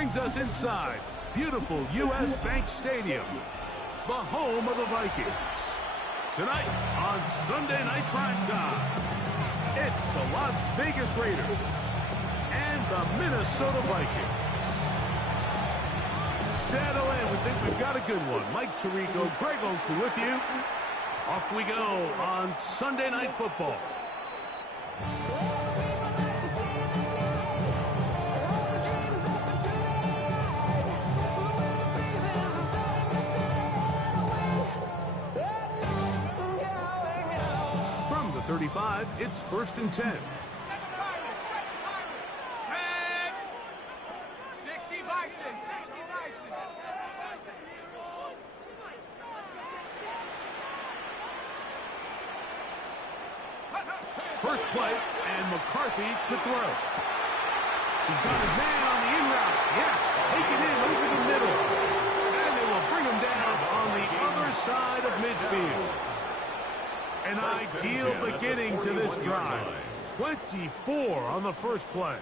brings us inside beautiful U.S. Bank Stadium, the home of the Vikings. Tonight on Sunday Night Primetime, it's the Las Vegas Raiders and the Minnesota Vikings. Settle in. We think we've got a good one. Mike Tirico, Greg Olsen with you. Off we go on Sunday Night Football. From the 35, it's 1st and 10. First play, and McCarthy to throw. He's got his man on the in route. Yes, take it in over the middle. And they will bring him down on the other side of midfield. An ideal beginning to this drive. 24 on the first play.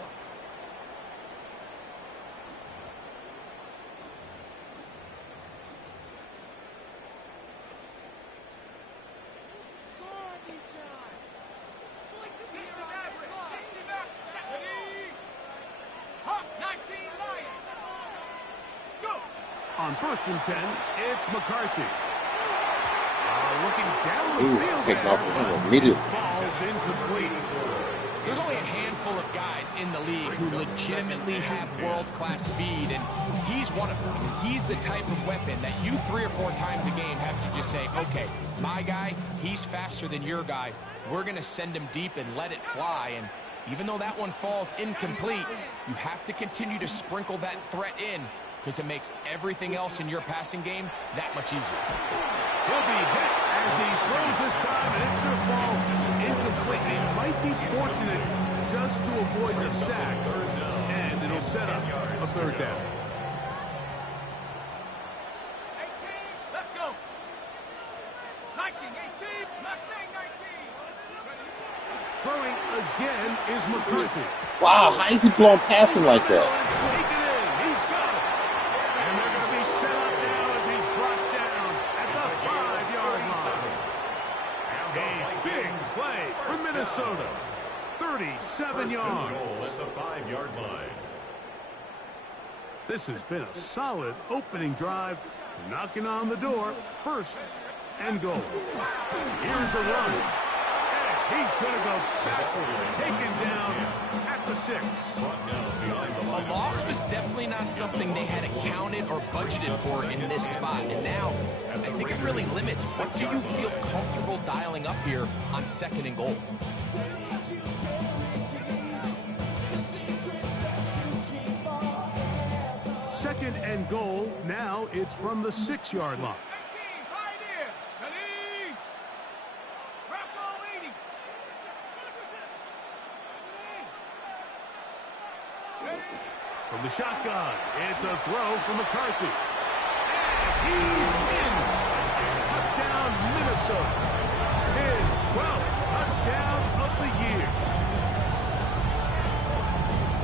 On 1st and 10, it's McCarthy. Looking down the field take there. off immediately. Ball's incomplete. There's only a handful of guys in the league who legitimately have world-class speed, and he's one of them. I mean, he's the type of weapon that you 3 or 4 times a game have to just say, okay, my guy, he's faster than your guy. We're going to send him deep and let it fly. And even though that one falls incomplete, you have to continue to sprinkle that threat in, because it makes everything else in your passing game that much easier. He'll be hit as he throws this time, and it's going to fall incomplete. He might be fortunate just to avoid the sack, and it'll set up a 3rd down. 18, let's go. 19, 18, Mustang 19. Throwing again is McCarthy. Wow, how is he blowing past him like that? Take it in. He's got it. And they're going to be set up now as he's brought down at the 5-yard line. A big play for Minnesota. 37 yards. At the 5-yard line. This has been a solid opening drive. Knocking on the door. 1st and goal. Here's a run. And he's going to go backward. Taken down at the 6. A loss was definitely not something they had accounted or budgeted for in this spot. And now, I think it really limits what do you feel comfortable dialing up here on 2nd and goal. Second and goal. Now it's from the 6-yard line. 19, pioneer. Ready. Rocco 80. From the shotgun, it's a throw from McCarthy. And he's in. Touchdown, Minnesota. His 12th touchdown of the year.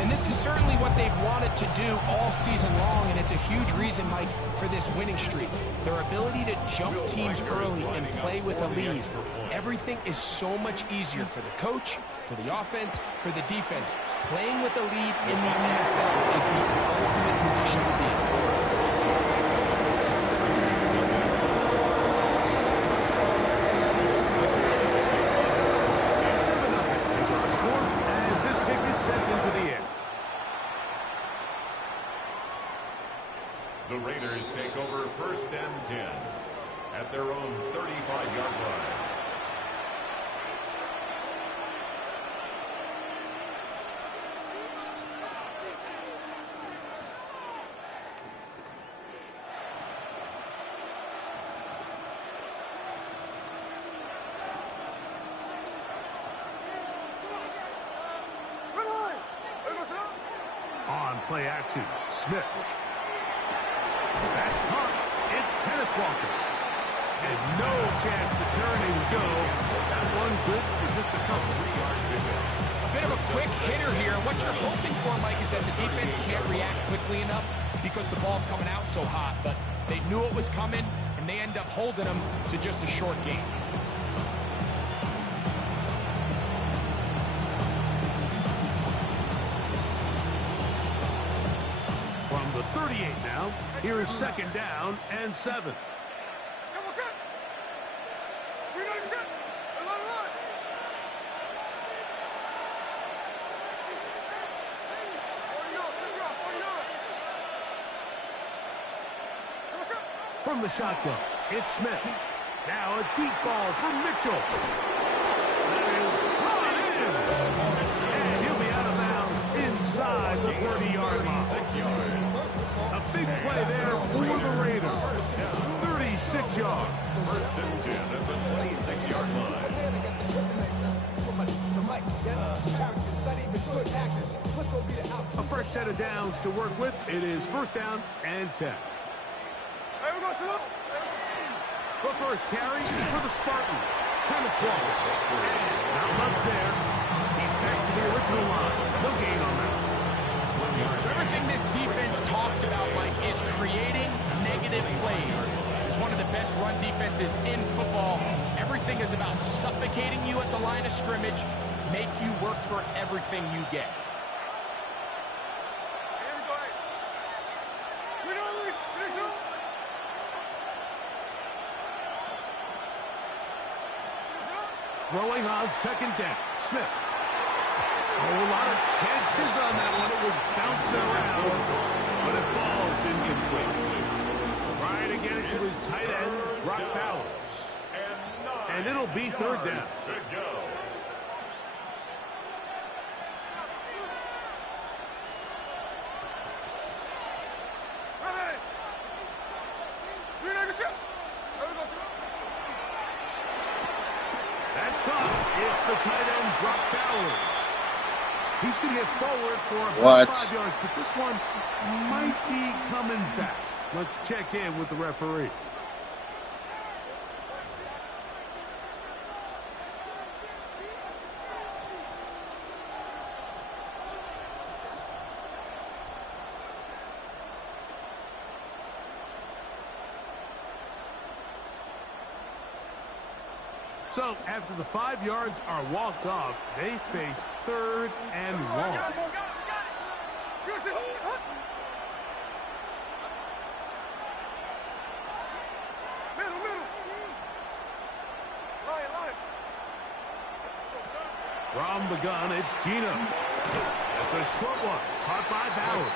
And this is certainly what they've wanted to do all season long, and it's a huge reason, Mike, for this winning streak. Their ability to jump teams early and play with a lead. Everything is so much easier for the coach, for the offense, for the defense. Playing with a lead in the NFL is the ultimate position to be in. 7-0 is our score as this kick is sent into the air. The Raiders take over 1st and 10 at their own 35-yard line. On play action, Smith. That's caught. It's Kenneth Walker. And no chance to turn and go. That one good for just a couple. 3-yard pickup. bit of a quick hitter here. What you're hoping for, Mike, is that the defense can't react quickly enough because the ball's coming out so hot. But they knew it was coming, and they end up holding them to just a short game. From the 38 now, here's 2nd down and 7. From the shotgun, it's Smith. Now a deep ball from Mitchell. That is brought in. And he'll be out of bounds inside the 30-yard line. A big play there for the Raiders. 36 yards. 1st and 10 at the 26-yard line. A fresh set of downs to work with. It is 1st down and 10. The first carry is for the Spartan. Kind of quality. Not much there. He's back to the original line. No gain on that. So everything this defense talks about, Mike, is creating negative plays. It's one of the best run defenses in football. Everything is about suffocating you at the line of scrimmage, make you work for everything you get. Throwing on 2nd down. Smith. A whole lot of chances on that one. It was bouncing around, but it falls incomplete. Trying to get it to his tight end, Brock Bowers. And it'll be 3rd down. That's caught. It's the tight end, Brock Bowers. He's going to get forward for about 5 yards, but this one might be coming back. Let's check in with the referee. So, after the 5 yards are walked off, they face 3rd and long. From the gun, it's Gino. That's a short one, caught by Bowers.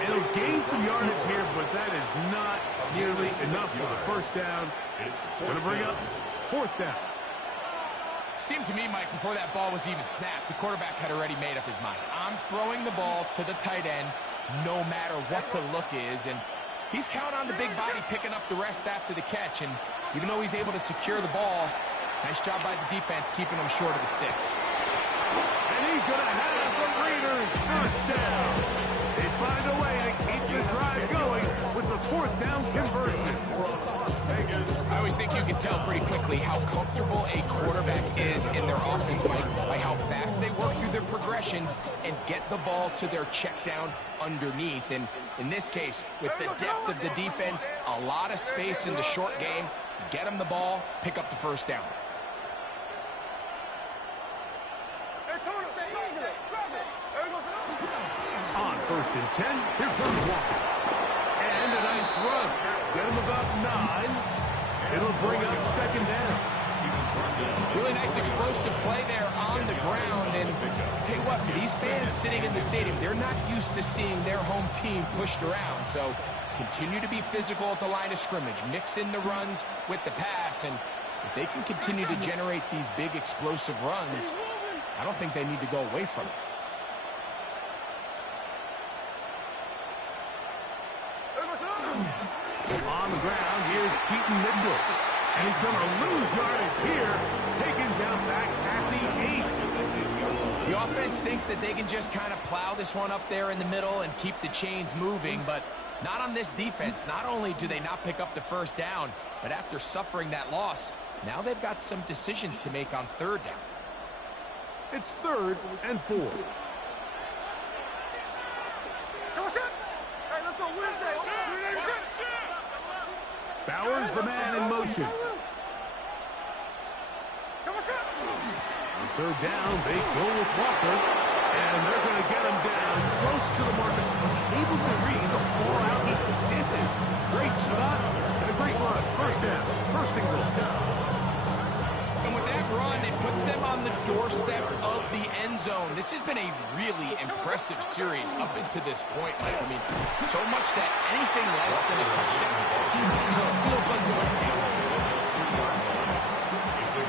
And he'll gain some yardage here, but that is not nearly enough for the 1st down. It's going to bring up 4th down. Seemed to me, Mike, before that ball was even snapped, the quarterback had already made up his mind. I'm throwing the ball to the tight end no matter what the look is, and he's counting on the big body picking up the rest after the catch, and even though he's able to secure the ball, nice job by the defense keeping him short of the sticks. And he's going to have the Raiders 1st down. They find a way to keep the drive going with the 4th down conversion. I always think you can tell pretty quickly how comfortable a quarterback is in their offense, Mike, by how fast they work through their progression and get the ball to their check down underneath. And in this case, with the depth of the defense, a lot of space in the short game, get them the ball, pick up the 1st down. On 1st and 10, here comes Walker. And a nice run. Get him about 9. It'll bring up 2nd down. Really nice explosive play there on the ground. And tell you what, for these fans sitting in the stadium, they're not used to seeing their home team pushed around. So continue to be physical at the line of scrimmage. Mix in the runs with the pass. And if they can continue to generate these big explosive runs, I don't think they need to go away from it. On the ground, here's Keaton Mitchell. And he's going to lose yardage here, taken down back at the 8. The offense thinks that they can just kind of plow this one up there in the middle and keep the chains moving, but not on this defense. Not only do they not pick up the 1st down, but after suffering that loss, now they've got some decisions to make on 3rd down. It's 3rd and 4. Bowers, the man in motion. On 3rd down, they go with Walker, and they're going to get him down close to the marker. Was he able to reach the ball out? He did it. Great spot and a great run. 1st down, 1st and goal. And with that run, it puts them on the doorstep of the end zone. This has been a really impressive series up until this point, Mike. I mean, so much that anything less than a touchdown feels like a letdown.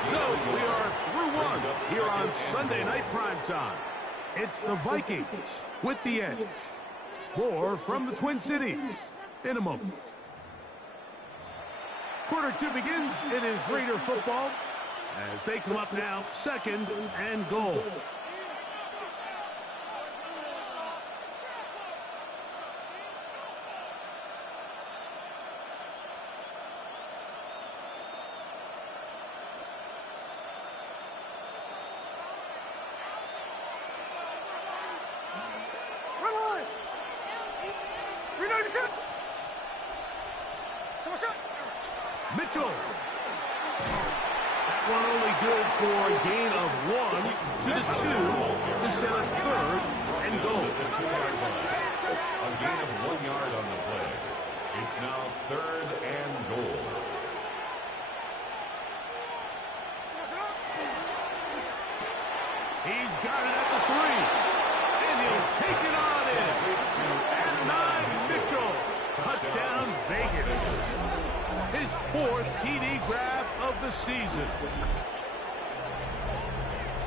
So we are through one here on Sunday Night Primetime. It's the Vikings with the edge. More from the Twin Cities in a moment. Quarter 2 begins. It is Raider football as they come up now, 2nd and goal. Mitchell. That one only good for a gain of 1 to the 2 to set up 3rd and goal. The 2-yard line. A gain of 1 yard on the play. It's now 3rd and goal. He's got it at the 3. And he'll take it on in. And 9, Mitchell. Touchdown, Vegas. His 4th TD grab of the season.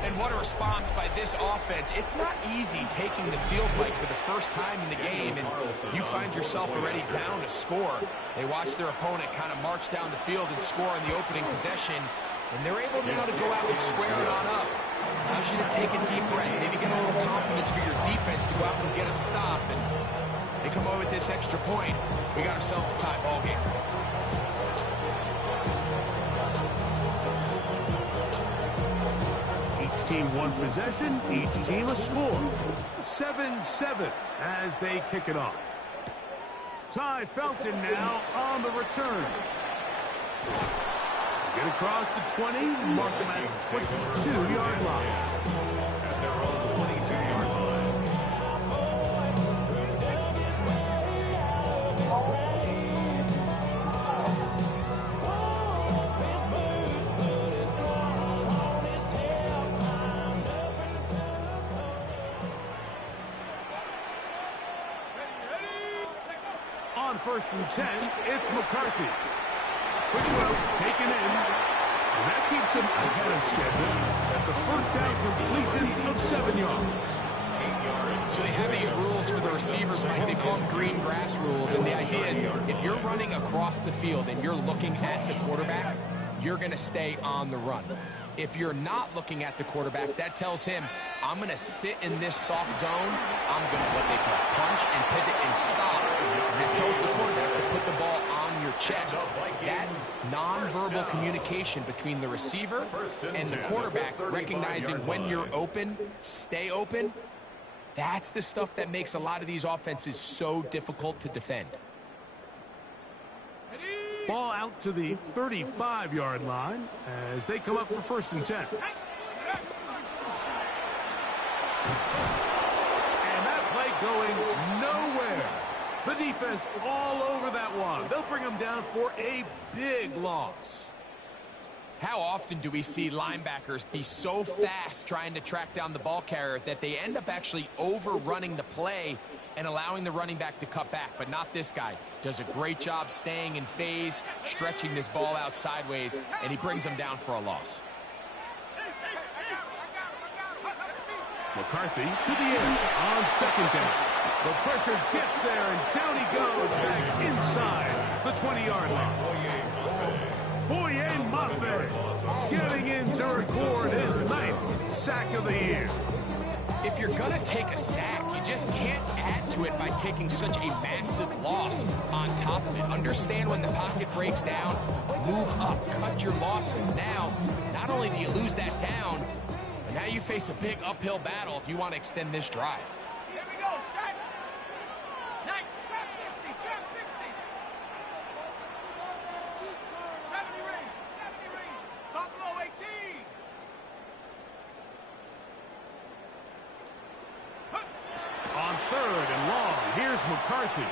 And what a response by this offense. It's not easy taking the field, Mike, for the first time in the game, and you find yourself already down to score. They watch their opponent kind of march down the field and score in the opening possession, and they're able now to go out and square it on up. Allows you to take a deep breath, maybe get a little confidence for your defense to go out and get a stop, and they come over with this extra point. We got ourselves a tie ball game. Each team one possession, each team a score. 7-7 as they kick it off. Ty Felton now on the return. Get across the 20, mark them at the 22-yard line. At their own 22-yard line. On 1st and 10, it's McCarthy. Quick throw, taken in. And that keeps him ahead of schedule. That's a 1st down completion of 7 yards. 8 yards. So they have these rules for the receivers, Mike. They call them green grass rules. And the idea is if you're running across the field and you're looking at the quarterback, you're going to stay on the run. If you're not looking at the quarterback, that tells him, I'm going to sit in this soft zone. I'm going to what they call punch and pivot and stop. And that tells the quarterback to put the ball on your chest. That nonverbal communication between the receiver and the quarterback, recognizing when you're open, stay open, that's the stuff that makes a lot of these offenses so difficult to defend. Ball out to the 35-yard line as they come up for 1st and 10. And that play going nowhere. The defense all over that one. They'll bring them down for a big loss. How often do we see linebackers be so fast trying to track down the ball carrier that they end up actually overrunning the play and allowing the running back to cut back? But not this guy. Does a great job staying in phase, stretching this ball out sideways, and he brings them down for a loss. McCarthy to the end on 2nd down. The pressure gets there, and down he goes back inside the 20-yard line. Boye Mafe getting in to record his 9th sack of the year. If you're going to take a sack, you just can't add to it by taking such a massive loss on top of it. Understand when the pocket breaks down, move up, cut your losses. Now, not only do you lose that down, but Now you face a big uphill battle if you want to extend this drive. Here we go, set. Nice, trap 60, trap 60. 70 range, 70 range. Buffalo 18. On 3rd and long, here's McCarthy.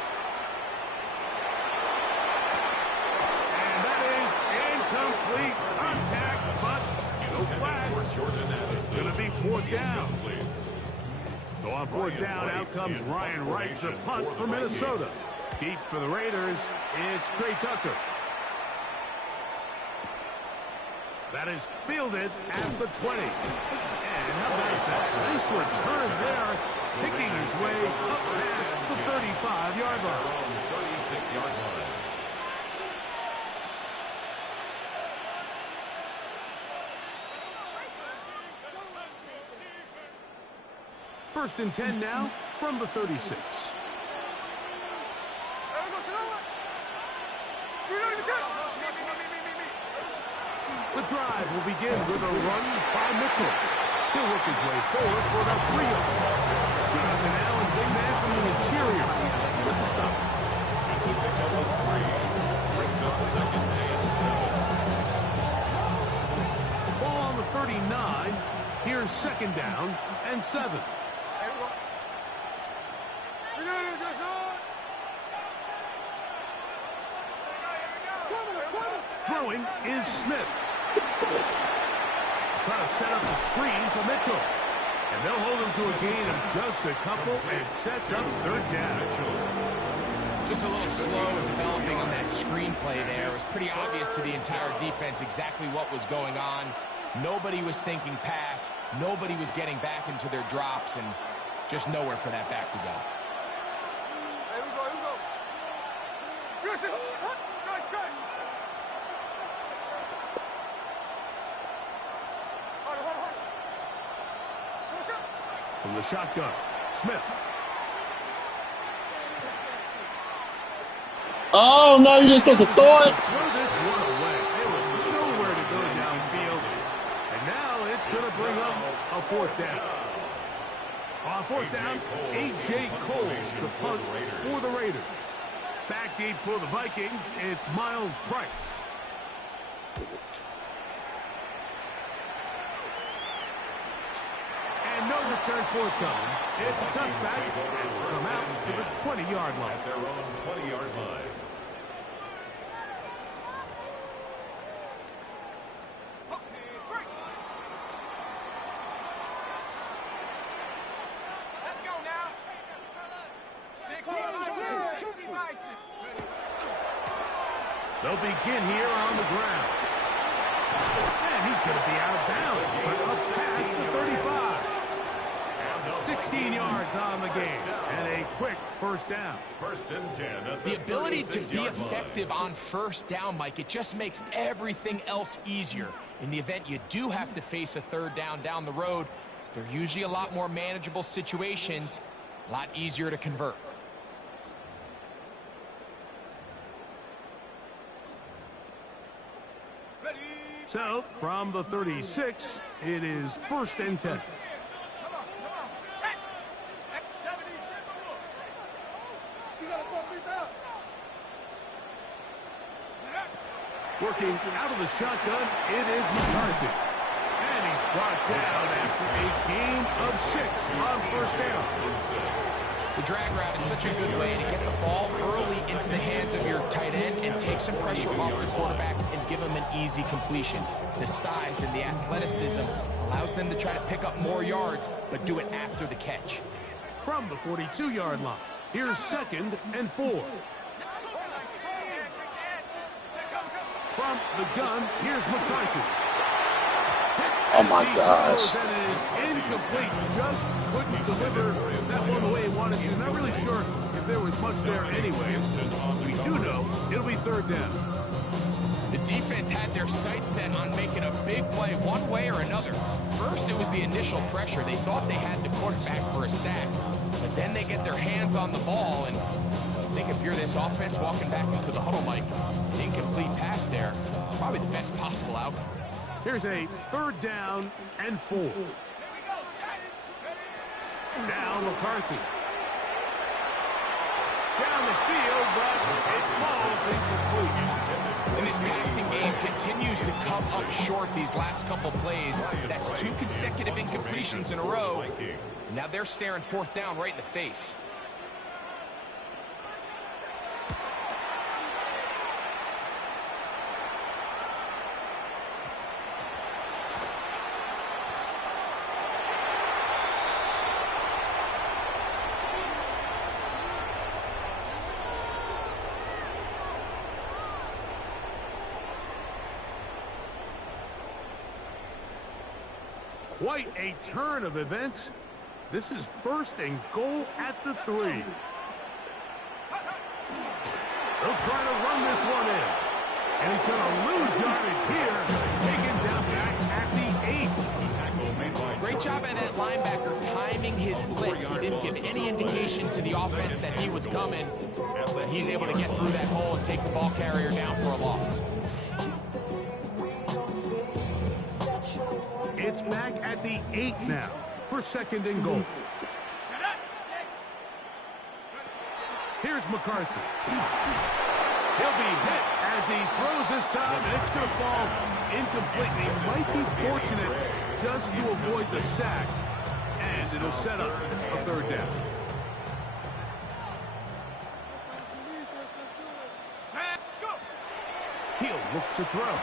And that is incomplete contact, but no flags. Going to be 4th down. So on 4th down, out comes Ryan Wright to punt for Minnesota. Deep for the Raiders, it's Trey Tucker. That is fielded at the 20. And how about that? Nice return there, picking his way up past the 35-yard line. 36-yard line. First and 10 now from the 36. The drive will begin with a run by Mitchell. He'll work his way forward for about 3 yards. Jonathan Allen, big man from the interior. With the stop. It's a pickup of 3. Brings up 2nd and 7. Ball on the 39. Here's 2nd down and 7. Throwing is Smith. Trying to set up the screen to Mitchell. And they'll hold him to a gain of just a couple and sets up 3rd down. Just a little slow developing on that screenplay there. It was pretty obvious to the entire defense exactly what was going on. Nobody was thinking pass. Nobody was getting back into their drops, and just nowhere for that back to go. Here we go, here we go. Nice try. From the shotgun, Smith. Oh, no, you didn't supposed to throw it. Throw this one away. There was nowhere to go downfield. And now it's going to bring up a 4th down. On 4th down, A.J. Cole to punt for the Raiders. Back deep for the Vikings, it's Miles Price. And no return forthcoming. It's a touchback and come out to the 20-yard line. At their own 20-yard line. Let's go now. 60 Bison. They'll begin here on the ground. And he's going to be out of bounds, but up past the 35. 16 yards on the game, and a quick 1st down. 1st and 10 at The ability to be 36-yard line. effective on 1st down, Mike, it just makes everything else easier. In the event you do have to face a 3rd down the road, they're usually a lot more manageable situations, a lot easier to convert. So, from the 36, it is 1st and 10. Come on. Set. 70, you gotta pump this out. Working out of the shotgun, it is McCarthy. And he's brought down after a gain of 6 on 1st down. The drag route is such a good way to get the ball early into the hands of your tight end and take some pressure off the quarterback and give him an easy completion. The size and the athleticism allows them to try to pick up more yards, but do it after the catch. From the 42-yard line, here's 2nd and 4. From the gun, here's McCarthy. Oh, my gosh. And it is incomplete. Just couldn't deliver that one the way he wanted to. Not really sure if there was much there anyway. We do know it'll be 3rd down. The defense had their sights set on making a big play one way or another. First, it was the initial pressure. They thought they had the quarterback for a sack. But then they get their hands on the ball, and I think if you're this offense walking back into the huddle, Mike, an incomplete pass there is probably the best possible outcome. Here's a 3rd down and 4. Now McCarthy. Down the field, but it falls incomplete. And this passing game continues to come up short these last couple plays. That's 2 consecutive incompletions in a row. Now they're staring 4th down right in the face. Quite a turn of events. This is 1st and goal at the 3. They'll try to run this one in. And he's going to lose yardage here. Taken down back at the 8. Great job by that linebacker timing his blitz. He didn't give any indication to the offense that he was coming. But he's able to get through that hole and take the ball carrier down for a loss. It's back at the 8 now for 2nd and goal. Here's McCarthy. He'll be hit as he throws this time, and it's going to fall incomplete. He might be fortunate just to avoid the sack, and it'll set up a 3rd down. He'll look to throw.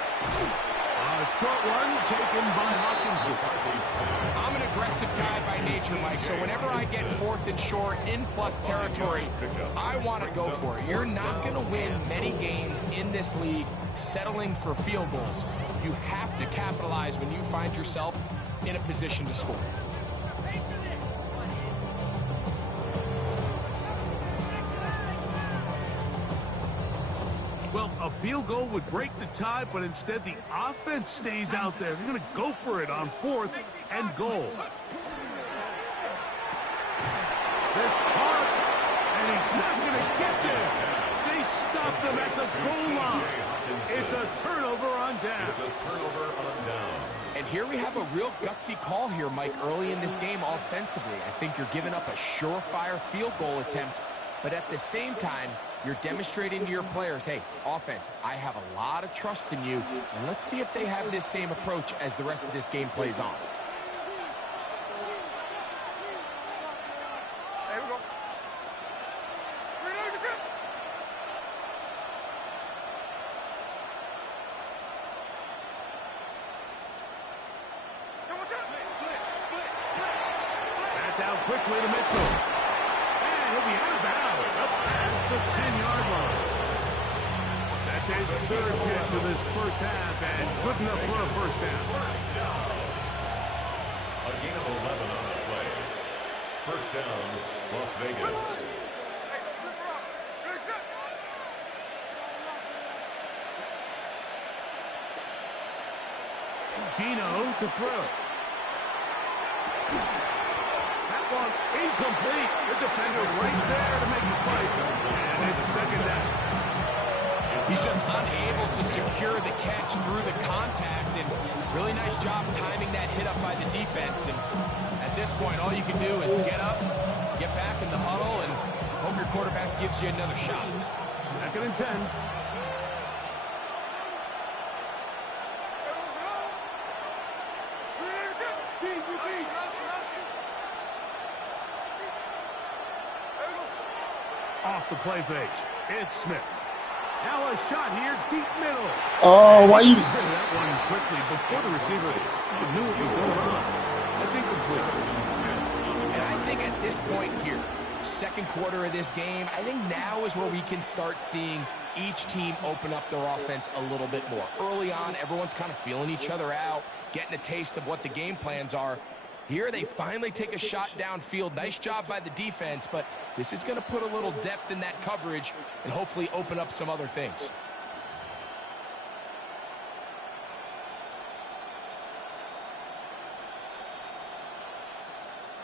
A short one taken by Hawkinson. I'm an aggressive guy by nature, Mike, so whenever I get 4th and short in plus territory, I want to go for it. You're not going to win many games in this league settling for field goals. You have to capitalize when you find yourself in a position to score. Well, a field goal would break the tie, but instead the offense stays out there. They're going to go for it on 4th and goal. This hard, and he's not going to get there. They stop them at the goal line. It's a turnover on down. And here we have a real gutsy call here, Mike, early in this game offensively. I think you're giving up a surefire field goal attempt, but at the same time, you're demonstrating to your players, hey, offense, I have a lot of trust in you, and let's see if they have this same approach as the rest of this game plays on. There we go. That's out quickly to Mitchell. And he'll be out of bounds up past the 10-yard line. That's his 3rd catch of this 1st half, and good enough for a 1st down. A gain of 11 on the play. 1st down, Las Vegas. Gino to throw. That one incomplete. The defender right there to make the play. And it's 2nd down. He's just unable to secure the catch through the contact, and really nice job timing that hit up by the defense. And at this point, all you can do is get up, get back in the huddle, and hope your quarterback gives you another shot. 2nd and 10. Off the play fake. It's Smith. Now a shot here, deep middle. Oh, why you? That one quickly before the receiver knew what was going on. That's incomplete. And I think at this point here, 2nd quarter of this game, I think now is where we can start seeing each team open up their offense a little bit more. Early on, everyone's kind of feeling each other out, getting a taste of what the game plans are. Here they finally take a shot downfield. Nice job by the defense, but this is going to put a little depth in that coverage and hopefully open up some other things.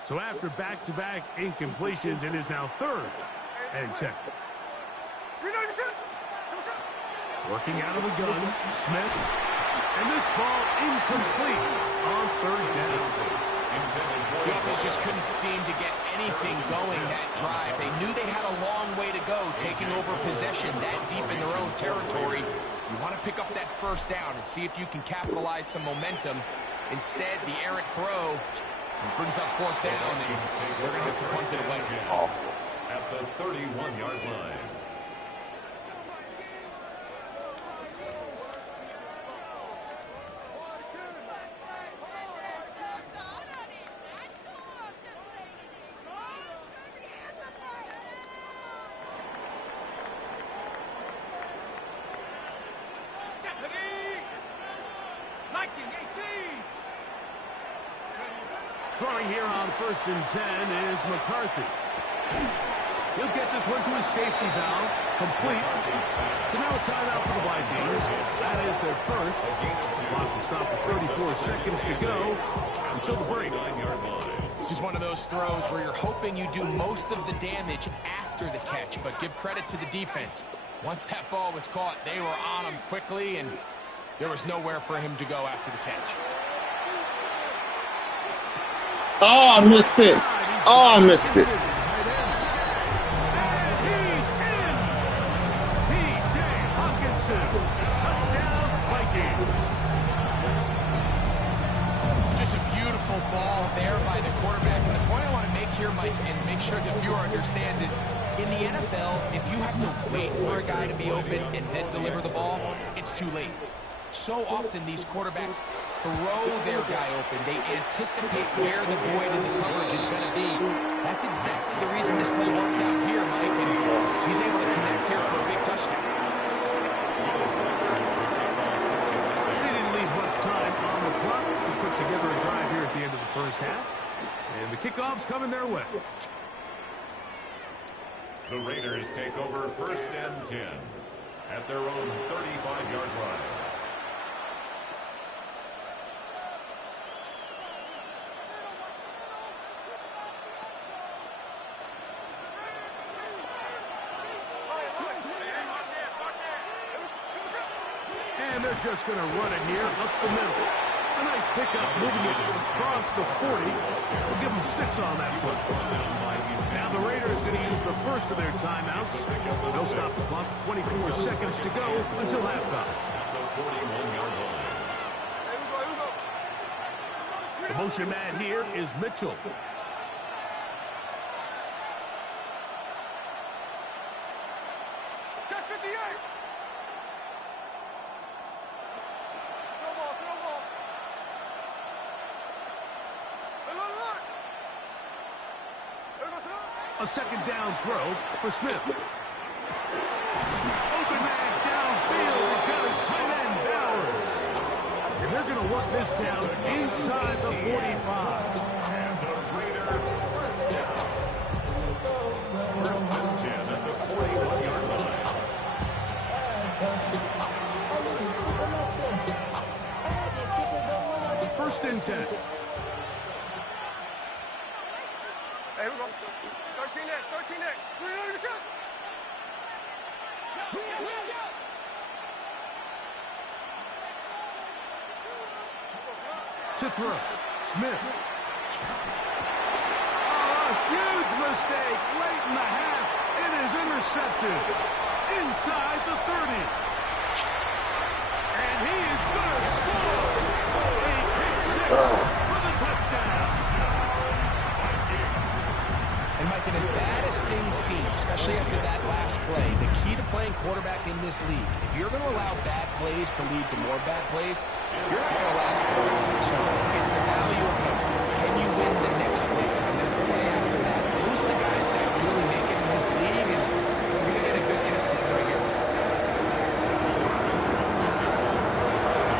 So after back-to-back incompletions, it is now 3rd and 10. Working out of the gun, Smith. And this ball incomplete on 3rd down. The offense just couldn't seem to get anything going that drive. They knew they had a long way to go, taking over possession that deep in their own territory. You want to pick up that first down and see if you can capitalize some momentum. Instead, the errant throw brings up fourth down, and they're going to have to punt it away. At the 31-yard line. Throwing here on 1st and 10 is McCarthy. He'll get this one to his safety valve, complete. So now a timeout for the Vikings. That is their first. Clock will stop with 34 seconds to go until the break. This is one of those throws where you're hoping you do most of the damage after the catch, but give credit to the defense. Once that ball was caught, they were on him quickly, and there was nowhere for him to go after the catch. Oh, I missed it. Oh, I missed it. Just a beautiful ball there by the quarterback. And the point I want to make here, Mike, and make sure the viewer understands is, in the NFL, if you have to wait for a guy to be open and then deliver the ball, it's too late. So often these quarterbacks throw their guy open. They anticipate where the void in the coverage is going to be. That's exactly the reason this play worked out here, Mike, and he's able to connect here for a big touchdown. They didn't leave much time on the clock to put together a drive here at the end of the first half. And the kickoff's coming their way. The Raiders take over 1st and 10 at their own 35-yard line. And they're just going to run it here up the middle. A nice pickup, moving it across the 40. We'll give them 6 on that play. Now the Raiders going to use the first of their timeouts. They'll stop the clock. 24 seconds to go until halftime. The motion man here is Mitchell. A second down throw for Smith. Open man downfield. He's got his tight end Bowers. And they're going to work this down inside the 45. And the Raiders first down. 1st and 10 at the 41-yard line. 1st and 10. Hey, we go. 13 next, 13 next. To throw. Smith. Oh, a huge mistake late in the half. It is intercepted inside the 30. And he is going to score. A pick 6 for the touchdown. And Mike, and as bad as things seem, especially after that last play, the key to playing quarterback in this league, if you're going to allow bad plays to lead to more bad plays, you're not going to last very long. So it's the value of, hey, can you win the next play? And then the play after that. Those are the guys that really make it in this league, and we're going to get a good test of them right here.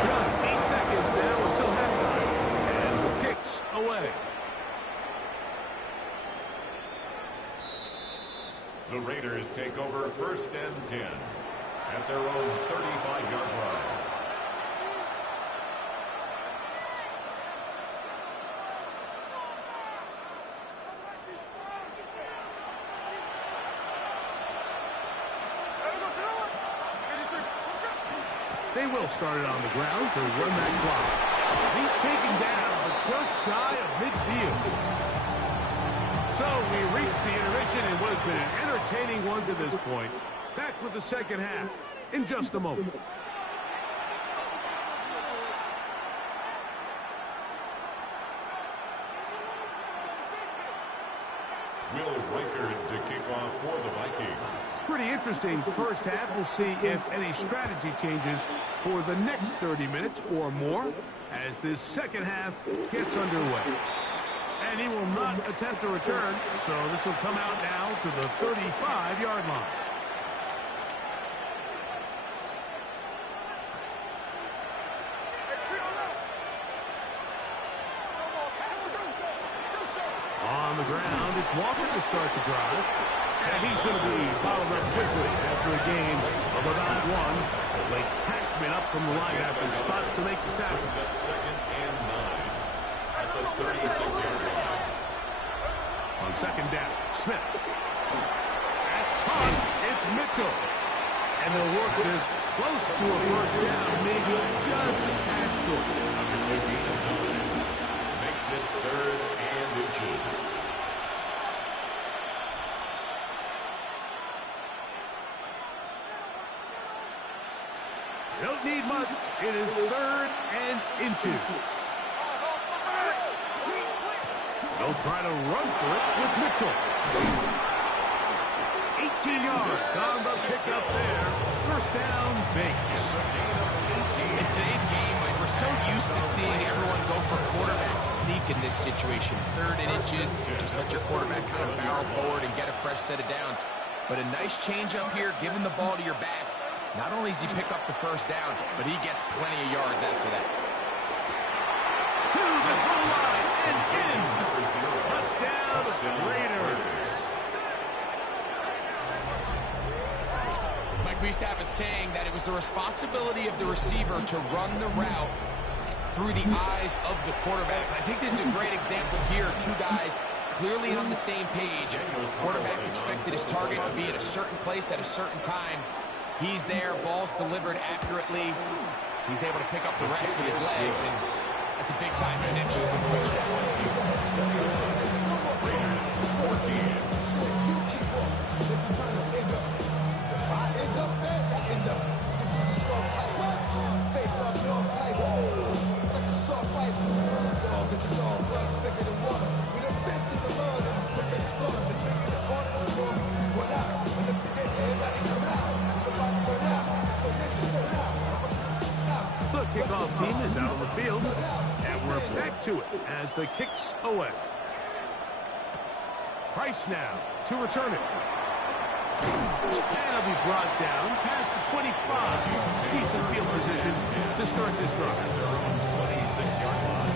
Just 8 seconds now until halftime. And the kick's away. The Raiders take over 1st and 10 at their own 35-yard line. They will start it on the ground to run that clock. He's taken down about just shy of midfield. So we reached the intermission in what has been an entertaining one to this point. Back with the second half in just a moment. Will Riker to kick off for the Vikings. Pretty interesting first half. We'll see if any strategy changes for the next 30 minutes or more as this second half gets underway. And he will not attempt a return, so this will come out now to the 35-yard line. On the ground, it's Walker to start the drive. And he's going to be followed up quickly after a gain of about one. Late Cashman up from the linebacker spot to make the tackle. Brings up 2nd and 9 at the 36-yard line. On second down, Smith. That's caught. It's Mitchell. And they'll work this close to a first down, maybe just a tad short. Number 2 gain of 9. Makes it 3rd and inches. Don't need much. It is 3rd and inches. They'll try to run for it with Mitchell. 18 yards on the pickup there. First down, Vegas. In today's game, Mike, we're so used to seeing everyone go for quarterback sneak in this situation. 3rd and inches, just let your quarterback kind of barrel forward and get a fresh set of downs. But a nice change up here, giving the ball to your back. Not only does he pick up the first down, but he gets plenty of yards after that. To the goal line and in. Touchdown, Raiders. Mike, we used to have a saying that it was the responsibility of the receiver to run the route through the eyes of the quarterback. I think this is a great example here. Two guys clearly on the same page. Quarterback expected his target to be at a certain place at a certain time. He's there, ball's delivered accurately. He's able to pick up the rest with his legs, and that's a big-time connection for the touchdown. Raiders 14. The kickoff team is out on the field, and we're back to it as the kicks away. Price now to return it. And it'll be brought down past the 25. Decent field position to start this drive. Their own 26-yard line.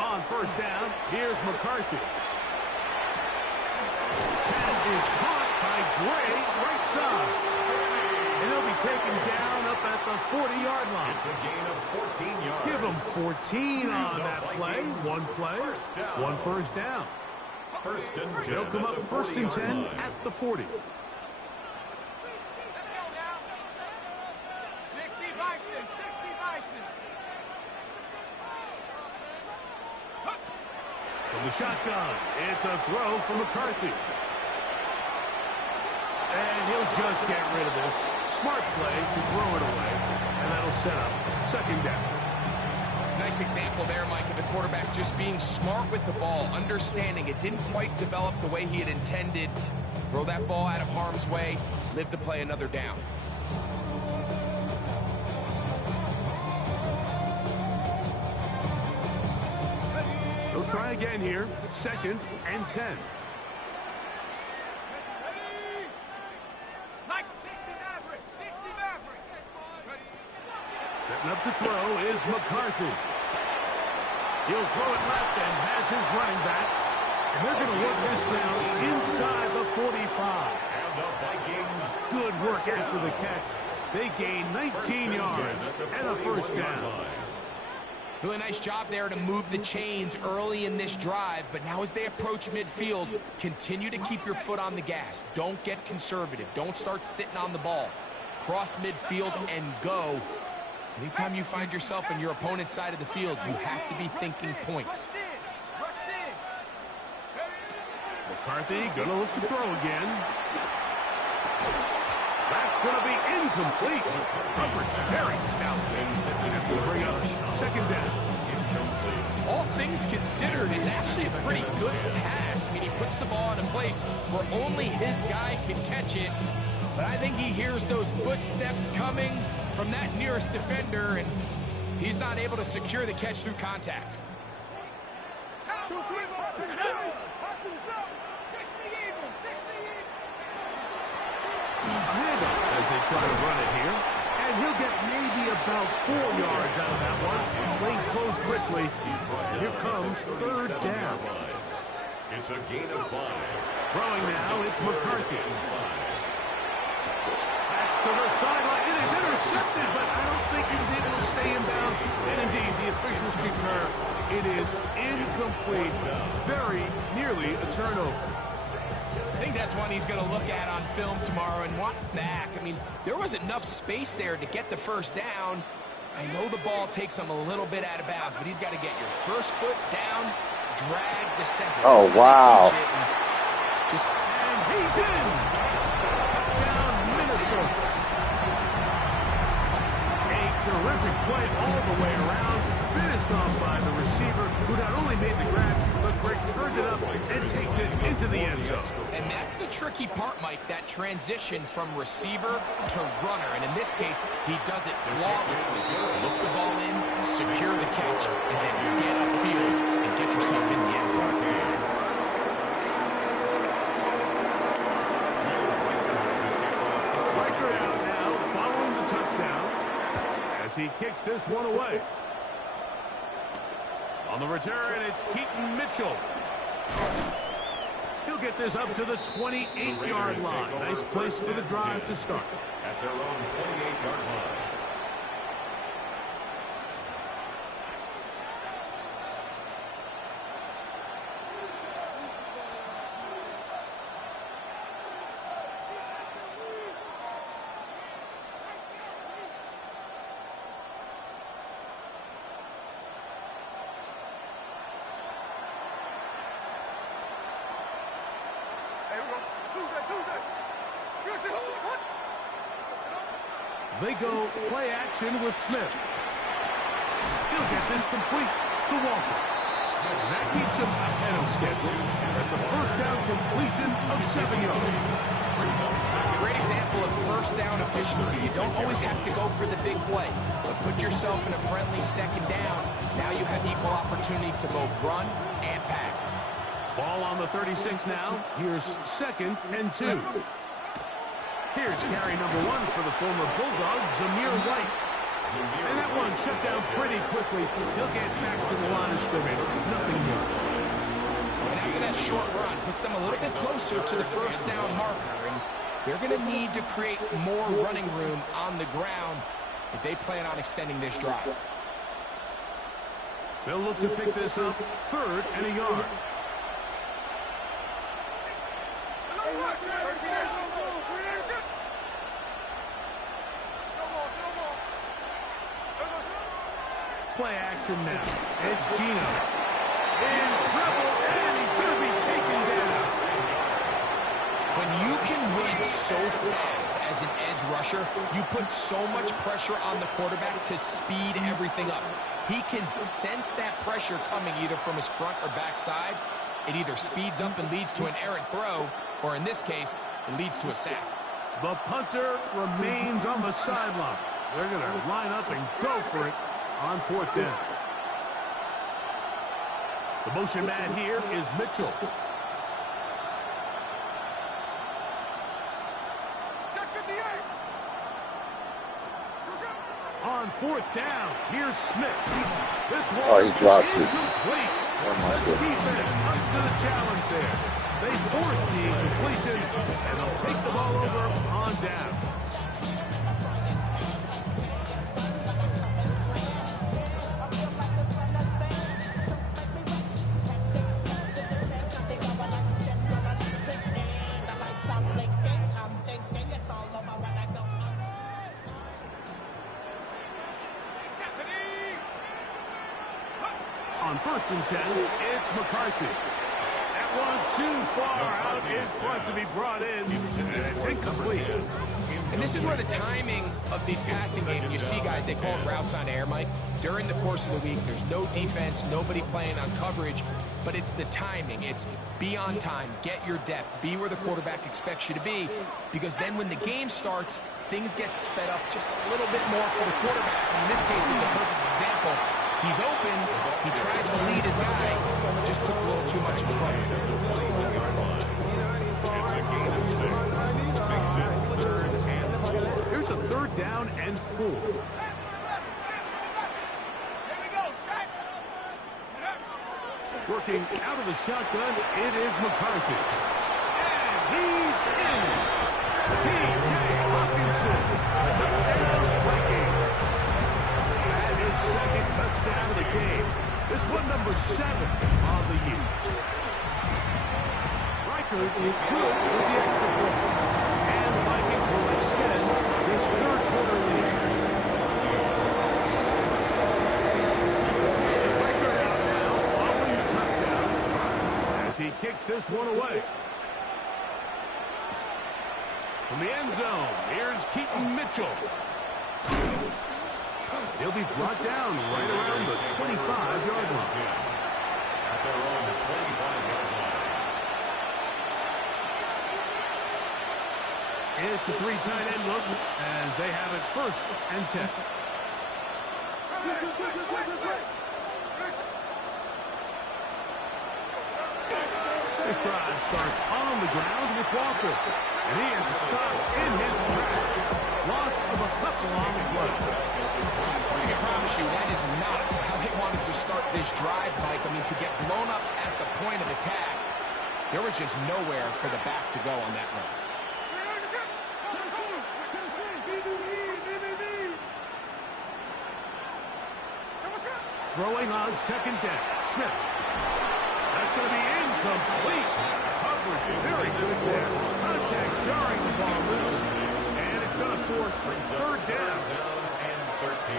On first down, here's McCarthy. Pass is caught by Gray, right side. And he'll be taken down up at the 40-yard line. It's a gain of 14 yards. Give him 14 on that play. One play, one first down. First and 10. They'll come up first and 10 at the 40. Let's go now. 60 Bison, 60 Bison. From the shotgun, it's a throw from McCarthy. And he'll just get rid of this. Smart play to throw it away. And that'll set up second down. Nice example there, Mike, of the quarterback just being smart with the ball, understanding it didn't quite develop the way he had intended. Throw that ball out of harm's way, live to play another down. They'll try again here. Second and 10. Mike, 60 Maverick, 60 Maverick. Setting up to throw is McCarthy. He'll throw it left and has his running back. And they're going to work this down inside the 45. And the Vikings. Good work after the catch. They gain 19 yards and a first down. Really nice job there to move the chains early in this drive, but now as they approach midfield, continue to keep your foot on the gas. Don't get conservative. Don't start sitting on the ball. Cross midfield and go. Anytime you find yourself in your opponent's side of the field, you have to be thinking points. McCarthy gonna look to throw again. That's gonna be incomplete. Coverage very stout. That's gonna bring up second down. All things considered, it's actually a pretty good pass. I mean, he puts the ball in a place where only his guy can catch it. But I think he hears those footsteps coming from that nearest defender, and he's not able to secure the catch through contact. As they try to run it here. And he'll get maybe about 4 yards out of that one. Lane closed quickly. Here comes third down. It's a gain of 5. Throwing now, it's McCarthy. That's to the sideline. It is intercepted, but I don't think he's able to stay in bounds. And indeed, the officials concur. It is incomplete. Very nearly a turnover. I think that's one he's going to look at on film tomorrow and want back. I mean, there was enough space there to get the first down. I know the ball takes him a little bit out of bounds, but he's got to get your first foot down, drag the center. Oh, wow. And he's in. Touchdown, Minnesota. A terrific play all the way around. Finished off by the receiver, who not only made the grab, but Greg turned it up and takes it into the end zone. And that's the tricky part, Mike, that transition from receiver to runner. And in this case, he does it flawlessly. Look the ball in, secure the catch, and then get upfield and get yourself in the end zone. Riker out now, following the touchdown, as he kicks this one away. On the return, it's Keaton Mitchell. He'll get this up to the 28-yard line. Nice place for the drive to start. At their own 28-yard line. They go play action with Smith. He'll get this complete to Walker. That keeps him ahead of schedule. That's a first down completion of 7 yards. A great example of first down efficiency. You don't always have to go for the big play, but put yourself in a friendly second down. Now you have equal opportunity to both run and pass. Ball on the 36 now. Here's 2nd and 2. Here's carry number 1 for the former Bulldog, Zamir White. And that one shut down pretty quickly. He'll get back to the line of scrimmage. Nothing more. And after that short run, puts them a little bit closer to the first down marker. And they're going to need to create more running room on the ground if they plan on extending this drive. They'll look to pick this up 3rd and a yard. Play action now. It's Gino. In trouble, and he's going to be taken down. When you can win so fast as an edge rusher, you put so much pressure on the quarterback to speed everything up. He can sense that pressure coming either from his front or back side. It either speeds up and leads to an errant throw, or in this case, it leads to a sack. The punter remains on the sideline. They're going to line up and go for it on 4th down. The motion man here is Mitchell. On 4th down, here's Smith. This one he drops it. Incomplete. Oh, my goodness. Defense up to the challenge there. They force the incompletion, and they'll take the ball over on down. on 1st and 10, it's McCarthy. That one too far out is front to be brought in, and it's incomplete. And this is where the timing of these passing games, you see guys, they call it routes on air, Mike. During the course of the week, there's no defense, nobody playing on coverage, but it's the timing. It's be on time, get your depth, be where the quarterback expects you to be, because then when the game starts, things get sped up just a little bit more for the quarterback. In this case, it's a perfect example. He's open, he tries to lead his guy, just puts a little too much in front of him. It's a gain of 6. Makes it 3rd and 4. Here's a 3rd down and 4. Here we go, set. Working out of the shotgun, it is McCarthy. And he's in. T.J. Hawkinson. Touchdown, Vikings. And his 2nd touchdown of the game. This one number 7 on the year. Reichard good with the extra point. And the Vikings will extend this 3rd quarter lead. Reichard out now, following the touchdown as he kicks this one away. From the end zone, here's Keaton Mitchell. He'll be brought down right around the 25-yard line. At their own 25-yard line. It's a 3 tight end look as they have it 1st and 10. This drive starts on the ground with Walker. And he is stopped in his tracks. Loss of a couple on the play. I can promise you that is not how they wanted to start this drive, Mike. I mean, to get blown up at the point of attack, there was just nowhere for the back to go on that run. Throwing on 2nd down. Smith. That's going to be incomplete. Coverage very good there. Contact jarring the ball loose. And it's going to force 3rd down. And 13.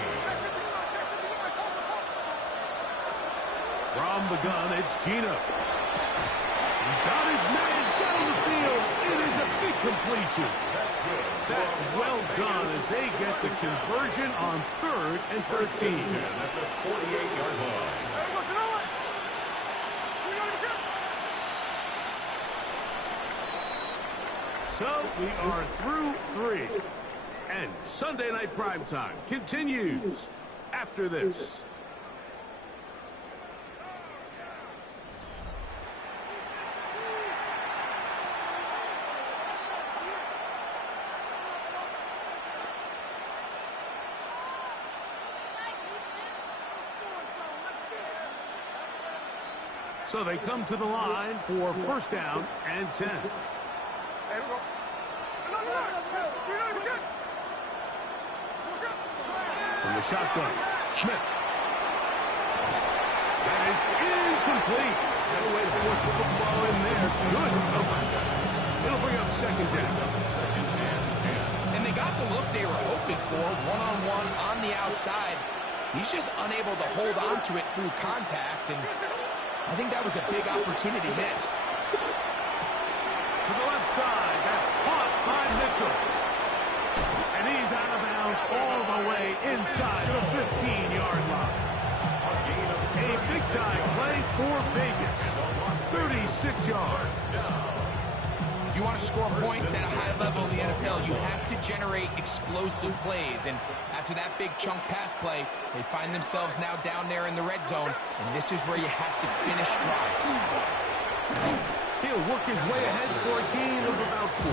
From the gun, it's Gino. He's got his man down the field. It is a big completion. That's good. That's well done as they get the conversion on 3rd and 13. At the 48-yard line. So we are through 3. And Sunday Night Primetime continues after this. So they come to the line for 1st down and 10. From the shotgun, Smith. That is incomplete. No way to force the football in there. Good coverage. It'll bring up 2nd down. And they got the look they were hoping for, one-on-one on the outside. He's just unable to hold on to it through contact, and I think that was a big opportunity missed. To the left side, that's caught by Mitchell. And he's out of bounds all the way inside the 15-yard line. A big-time play for Vegas. 36 yards. If you want to score points at a high level in the NFL, you have to generate explosive plays. And after that big chunk pass play, they find themselves now down there in the red zone. And this is where you have to finish drives. He'll work his way ahead for a gain of about 4.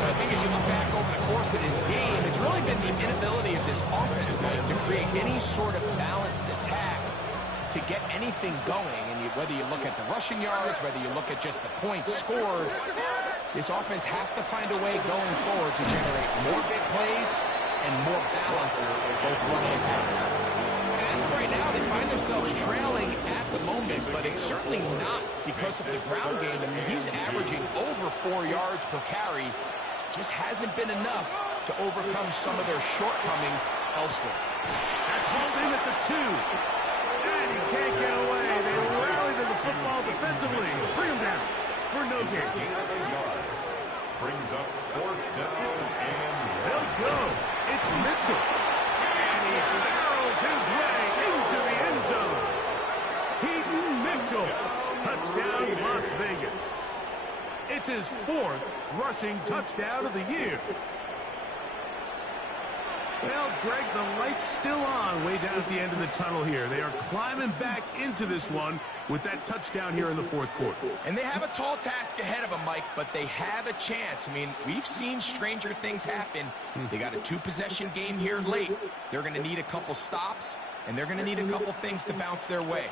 So I think as you look back over the course of this game, it's really been the inability of this offense, Mike, to create any sort of balanced attack to get anything going. And whether you look at the rushing yards, whether you look at just the points scored, this offense has to find a way going forward to generate more big plays and more balance, both running and pass. And as of right now, they find themselves trailing at the moment, but it's certainly not because of the ground game. I mean, he's averaging over 4 yards per carry. Just hasn't been enough to overcome some of their shortcomings elsewhere. That's hauled in at the 2. And can't get away. They rally to the football defensively. Bring him down for no gain. Gain of a yard. Brings up 4th down and They'll go. It's Mitchell. And he barrels his way into the end zone. Peyton Mitchell. Touchdown, Las Vegas. It's his 4th rushing touchdown of the year. Well, Greg, the light's still on way down at the end of the tunnel here. They are climbing back into this one with that touchdown here in the 4th quarter. And they have a tall task ahead of them, Mike, but they have a chance. I mean, we've seen stranger things happen. They got a 2-possession game here late. They're going to need a couple stops, and they're going to need a couple things to bounce their way.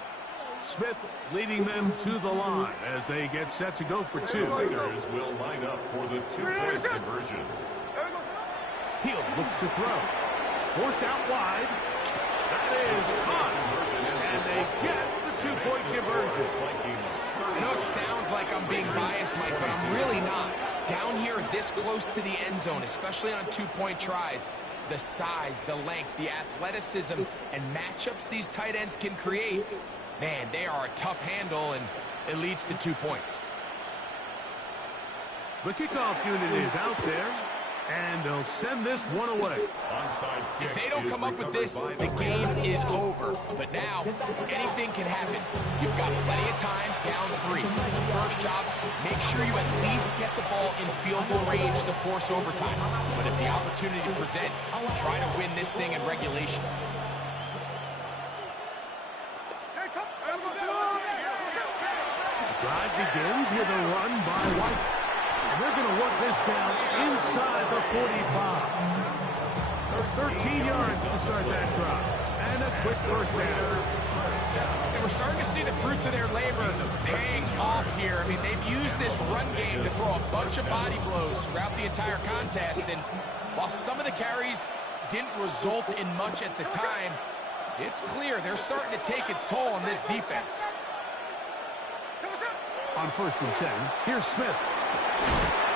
Smith leading them to the line as they get set to go for 2. Raiders will line up for the 2-point conversion. He'll look to throw. Forced out wide. That is caught. And they get the 2-point conversion. I know it sounds like I'm being biased, Mike, but I'm really not. Down here this close to the end zone, especially on 2-point tries, the size, the length, the athleticism, and matchups these tight ends can create, man, they are a tough handle, and it leads to 2 points. The kickoff unit is out there. And they'll send this one away. If they don't come up with this, the game is over. But now, anything can happen. You've got plenty of time, down 3. The first job, make sure you at least get the ball in field goal range to force overtime. But if the opportunity presents, try to win this thing in regulation. The drive begins with a run by White. And they're going to work this down inside the 45. 13 yards to start that drive. And a quick first down. And we're starting to see the fruits of their labor paying off here. I mean, they've used this run game to throw a bunch of body blows throughout the entire contest. And while some of the carries didn't result in much at the time, it's clear they're starting to take its toll on this defense. On 1st and 10, here's Smith.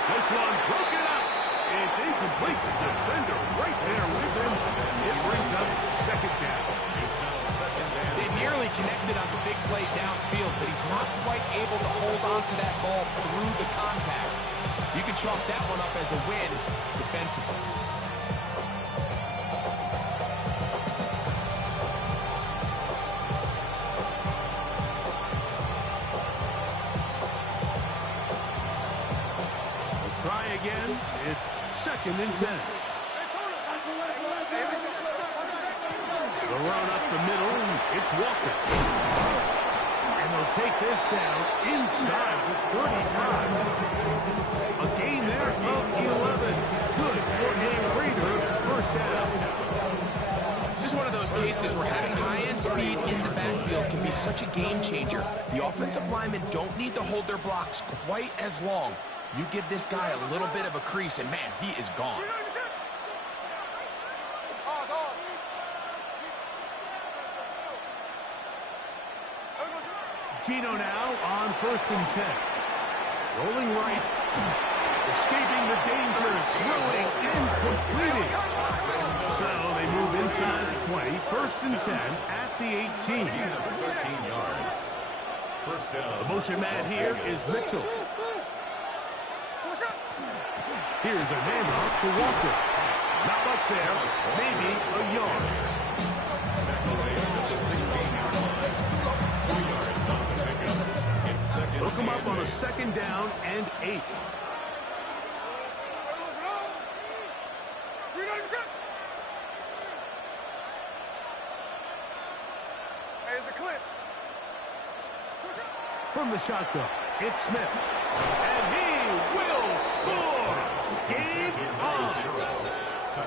This one broken up. It's incomplete. Defender right there with him. It brings up 2nd down. It's now 2nd down. They nearly connected on the big play downfield, but he's not quite able to hold on to that ball through the contact. You can chalk that one up as a win defensively. Try again. It's 2nd and 10. The run up the middle. It's Walker. And they'll take this down inside the 35. A gain there of 11. Good for a Raider first down. This is one of those cases where having high-end speed in the backfield can be such a game changer. The offensive linemen don't need to hold their blocks quite as long. You give this guy a little bit of a crease, and man, he is gone. Gino now on 1st and 10. Rolling right. Escaping the dangers. Throwing and completing. So they move inside the 20. 1st and 10 at the 18. 13 yards. First down. The motion man here is Mitchell. Here's a handoff to Walker. Not much there. Maybe a yard. Tackle made at the 16-yard line. 2 yards on the pickup. It's 2nd. Hook him up on a 2nd down and 8. From the shotgun, it's Smith. And he will score! Game on!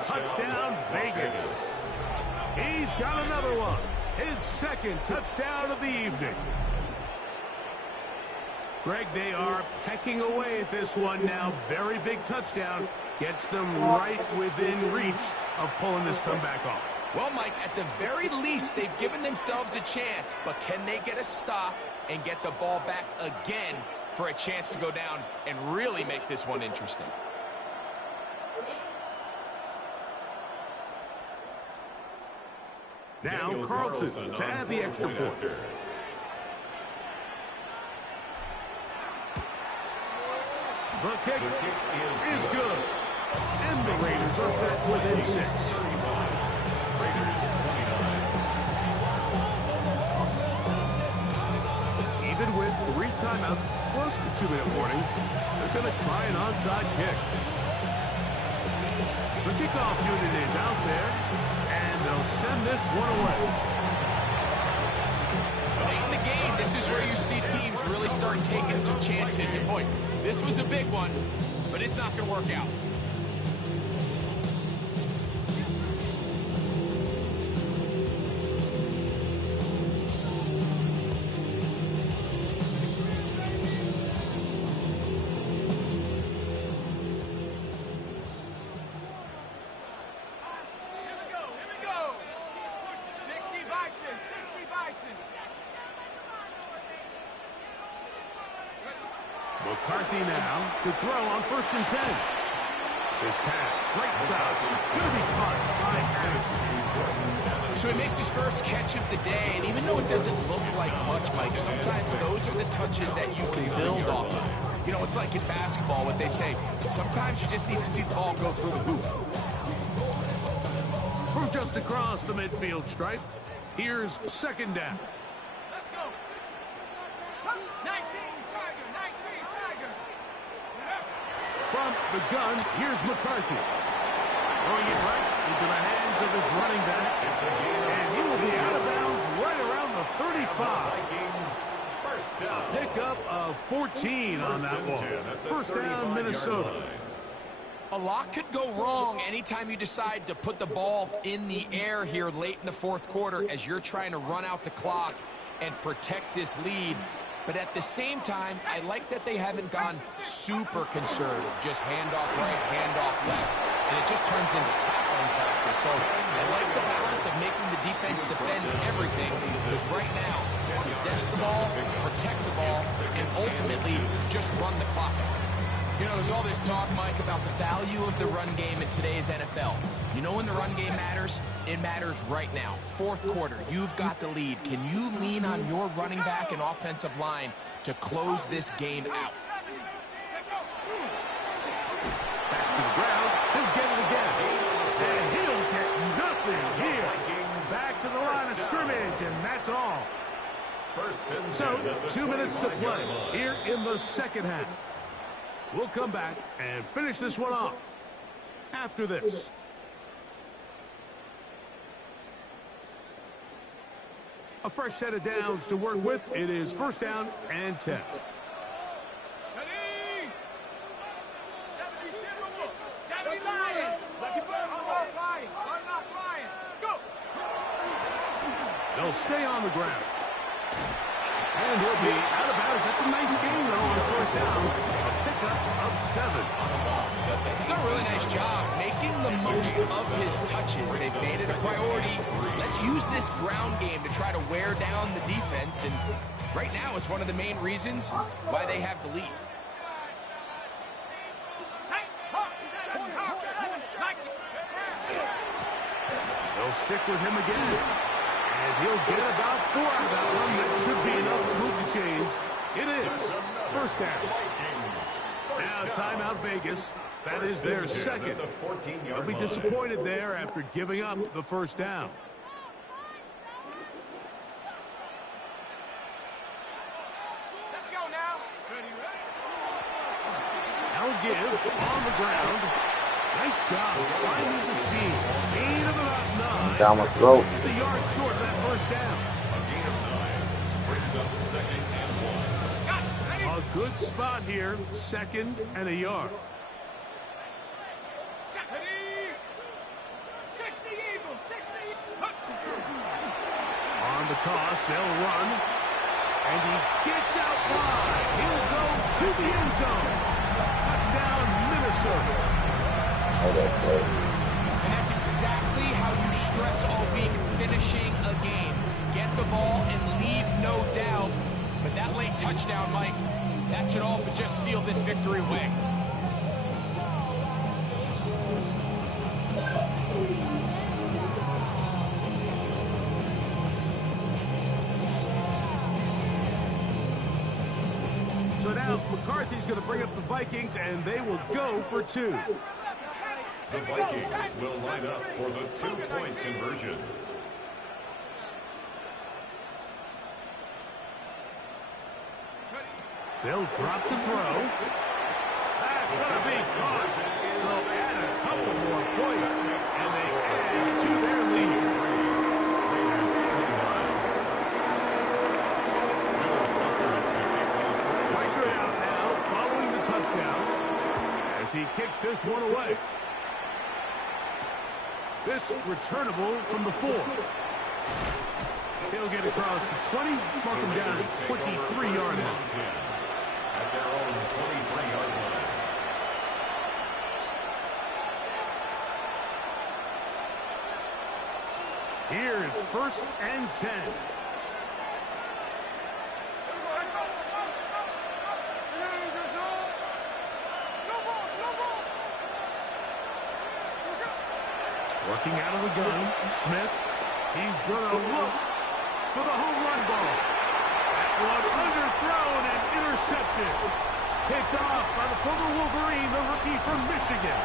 Touchdown, Vegas. He's got another one. His 2nd touchdown of the evening. Greg, they are pecking away at this one now. Very big touchdown. Gets them right within reach of pulling this comeback off. Well, Mike, at the very least, they've given themselves a chance, but can they get a stop and get the ball back again for a chance to go down and really make this one interesting? Now Carlson to add the extra point. The kick is good. And the Raiders are back within 6. Raiders 29. Even with 3 timeouts plus the 2-minute warning, they're going to try an onside kick. The kickoff unit is out there, and they'll send this one away. Late in the game, this is where you see teams really start taking some chances. And boy, this was a big one, but it's not going to work out. McCarthy now to throw on 1st and 10. This pass, right side, going to be caught by Anderson. So he makes his first catch of the day, and even though it doesn't look like much, Mike, sometimes those are the touches that you can build off of. You know, it's like in basketball, what they say, sometimes you just need to see the ball go through the hoop. From just across the midfield stripe, here's 2nd down. Let's go. 19, Tiger, 19, Tiger. From the gun, here's McCarthy. Throwing it right into the hands of his running back. And he will be out of bounds right around the 35. First down. Pickup of 14 on that ball. 1st down, Minnesota. A lot could go wrong anytime you decide to put the ball in the air here late in the 4th quarter as you're trying to run out the clock and protect this lead. But at the same time, I like that they haven't gone super conservative. Just handoff right, handoff left. And it just turns into tackling practice. So I like the balance of making the defense defend everything. Because right now, possess the ball, protect the ball, and ultimately just run the clock out. You know, there's all this talk, Mike, about the value of the run game in today's NFL. You know when the run game matters? It matters right now. 4th quarter, you've got the lead. Can you lean on your running back and offensive line to close this game out? Back to the ground. He'll get it again. And he'll get nothing here. Back to the line of scrimmage, and that's all. So, 2 minutes to play here in the 2nd half. We'll come back and finish this one off after this. A fresh set of downs to work with. It is 1st down and 10. Ready? 70 Lion. I'm not flying. Go. They'll stay on the ground. And he'll be out of bounds. That's a nice game, though, on 1st down. A pickup of 7. He's done a really nice job making the most of his touches. They've made it a priority. Let's use this ground game to try to wear down the defense. And right now, it's one of the main reasons why they have the lead. They'll stick with him again. And he'll get about 4 out of that one. That should be enough to move the chains. It is 1st down. Now timeout Vegas. That is their 2nd. They'll be disappointed there after giving up the 1st down. Let's go now. Now give on the ground. Nice job finding the seam. Gain of about 9. Down my throat. The yard short of that 1st down. A gain of 9 brings up 2nd and 1. A good spot here. 2nd and a yard. Ready? 60 Eagles, 60. On the toss, they'll run. And he gets out wide. He'll go to the end zone. Touchdown, Minnesota. And that's exactly how you stress all week, finishing a game. Get the ball and leave no doubt. But that late touchdown, Mike, that should all but just seal this victory away. Vikings, and they will go for two. The Vikings will line up for the two-point conversion. They'll drop to throw. That's going to be caught. So add a couple more points, and they add to their lead. Raiders 29. Riker out now, following the touchdown, as he kicks this one away. This returnable from the 4. He'll get across the 20, mark him down at 23-yard line. At their own 23-yard line. Here's 1st and 10. Working out of the gun, Smith. He's going to look for the home run ball. That one underthrown and intercepted. Picked off by the former Wolverine, the rookie from Michigan.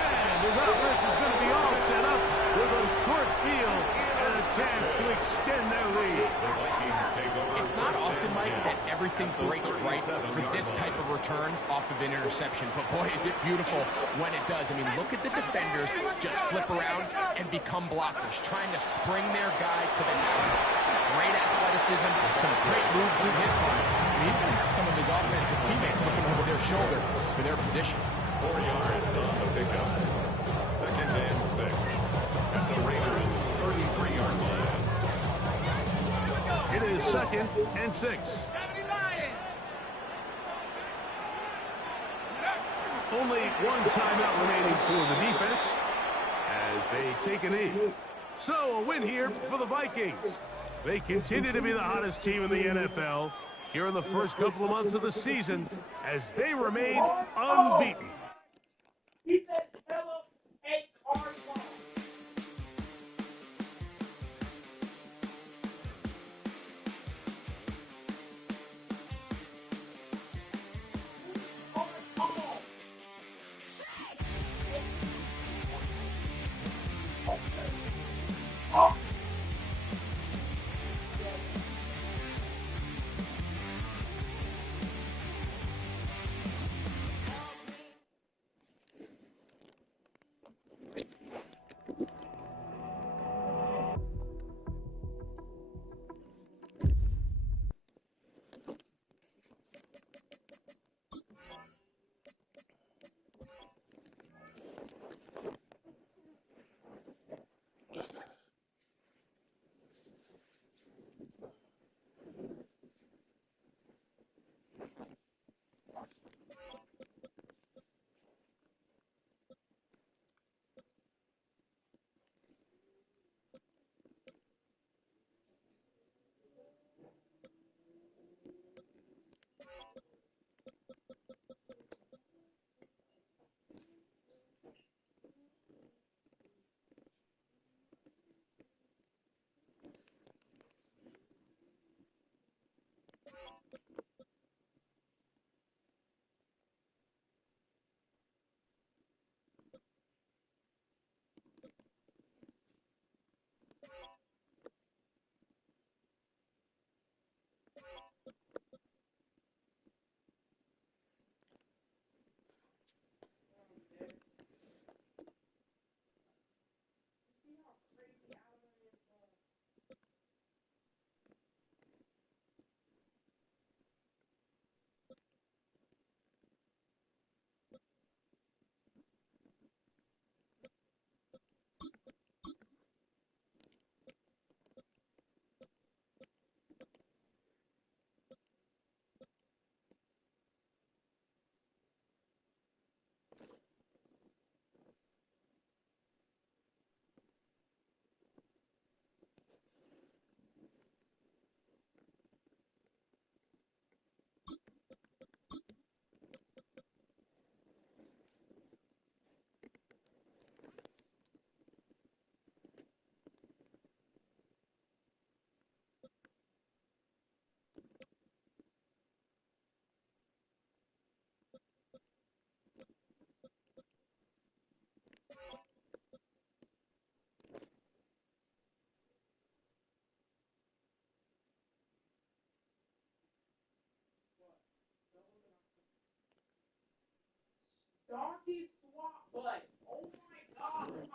And his offense is going to be all set up with a short field and a chance to extend their lead. The Vikings take over. It's not often, Mike, that everything breaks right for this type of return off of an interception. But, boy, is it beautiful when it does. I mean, look at the defenders just flip around and become blockers, trying to spring their guy to the house. Great athleticism, some great moves with his part. I mean, he's going to have some of his offensive teammates looking over their shoulder for their position. 4 yards on the pickup. 2nd and 6. At the Raiders' 33-yard line. It is 2nd and 6. Only one timeout remaining for the defense as they take a knee. So a win here for the Vikings. They continue to be the hottest team in the NFL here in the first couple of months of the season as they remain unbeaten. He says, Philip, a card ball. Donkey swap butt. Oh my god.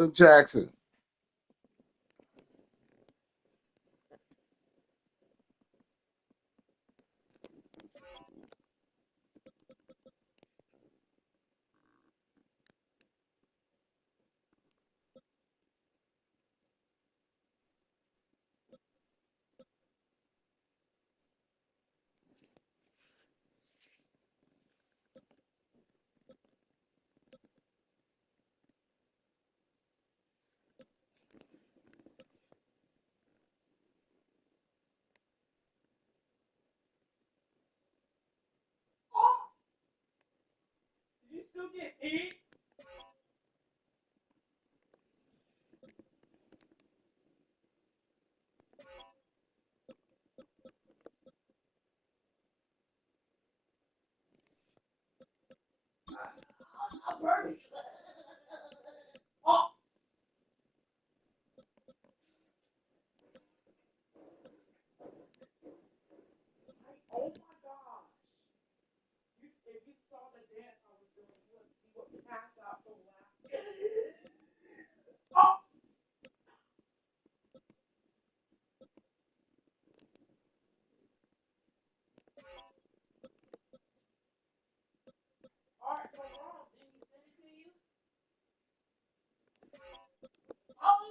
Luke Jackson. Did you still get hit? I'm burning. Oh. Oh my gosh. If you saw the dance I was doing, you would see what passed out from laughing. Oh. All right, so wrong. Didn't he send it to you? Oh.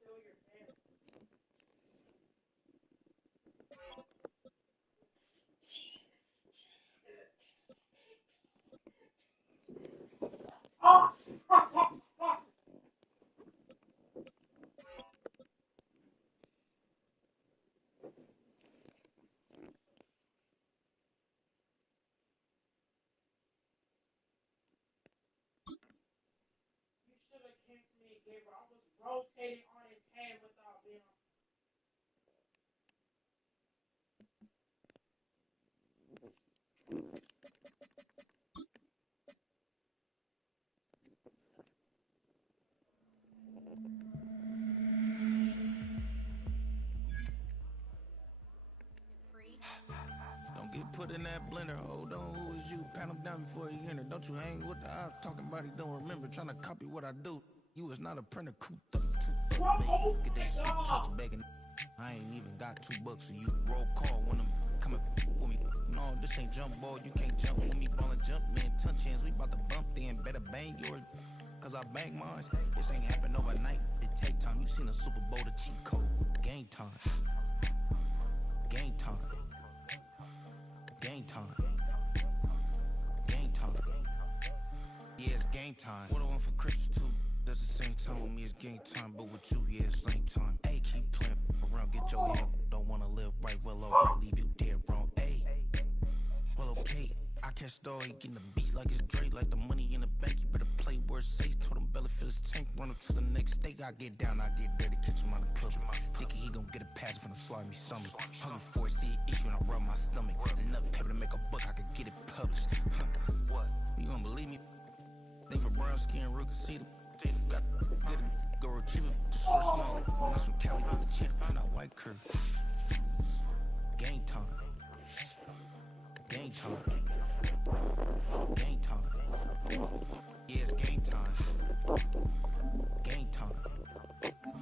Still your dance. Oh. You should have came to me and gave her. I was rotating on his head without being on. Don't get put in that blender. Hold on, who is you? Pat him down before you enter. Don't you hang with the ops talking about he don't remember. Trying to copy what I do. You is not a printer. Cooped up. Oh Get my that shit god. touch begging. I ain't even got $2 for you. Roll call when I'm coming with me. No, this ain't jump ball. You can't jump with me. Ballin' jump, man. Touch hands. We about to bump then. Better bang yours. Cause I bang mine. This ain't happen overnight. It take time. You seen a Super Bowl, the cheat code. Game time. Game time. Game time. Game time. Yeah, it's game time. What I want for Christmas too. That's the same time with me, it's game time. But with you, yeah, it's same time. Hey, keep playing around, get your head. Don't wanna live right, well, alright, leave you dead wrong. Hey, well, okay. I catch the dog, he getting the beat like it's Dre, like the money in the bank. You better play where it's safe. Told him Bella fill his tank, run up to the next stake. I get down, I get dirty, catch him on the club. Thinking he gon' get a pass from the slide me something. Hungry for it, see an issue and I rub my stomach. Enough paper to make a book, I could get it published. What? You don't believe me? Think for brown skin, real can see them. Got good, go retrieve it, just short small. When I'm from Cali, with a cheetah, print out white curve. Game time. Game time. Game time.